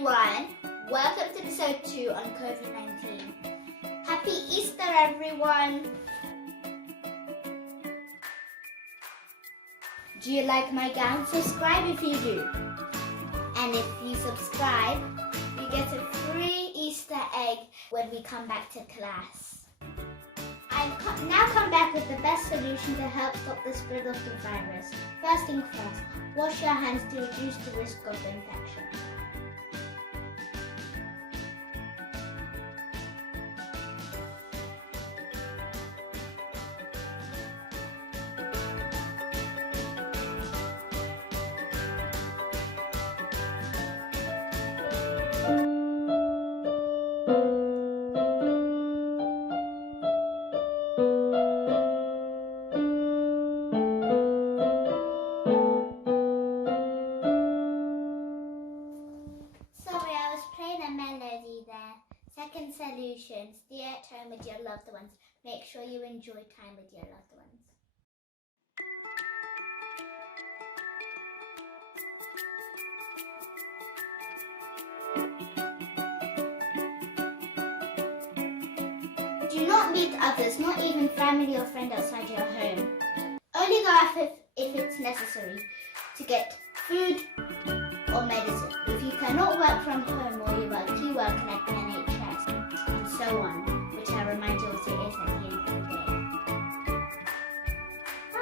everyone, welcome to episode 2 on COVID-19. Happy Easter everyone! Do you like my gown? Subscribe if you do. And if you subscribe, you get a free Easter egg when we come back to class. I've now come back with the best solution to help stop the spread of the virus. First thing first, wash your hands to reduce the risk of infection. Sorry, I was playing a melody there. Second solution, stay at home with your loved ones. Make sure you enjoy time with your loved ones. Do not meet others, not even family or friends outside your home. Only go out if it's necessary to get food or medicine. If you cannot work from home or you work key work like NHS and so on, which I remind you also is at the end of the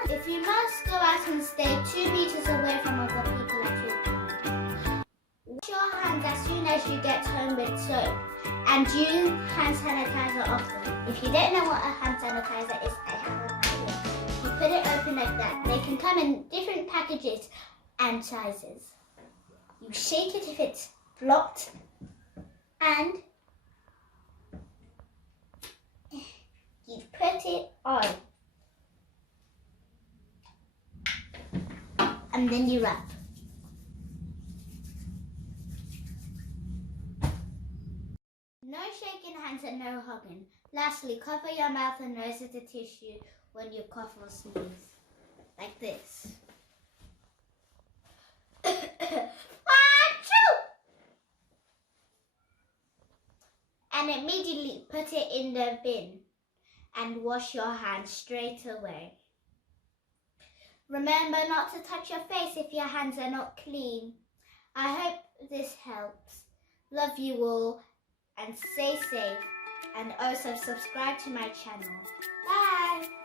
day. If you must go out and stay 2 meters away from other people at all times. Wash your hands as soon as you get home with soap and use hand sanitizer often. If you don't know what a hand sanitizer is, I have an idea. You put it open like that. They can come in different packages and sizes. You shake it if it's blocked and you put it on. And then you wrap. No shaking hands and no hugging. Lastly, cover your mouth and nose with a tissue when you cough or sneeze. Like this. And immediately put it in the bin and wash your hands straight away. Remember not to touch your face if your hands are not clean. I hope this helps. Love you all and stay safe, and also subscribe to my channel. Bye!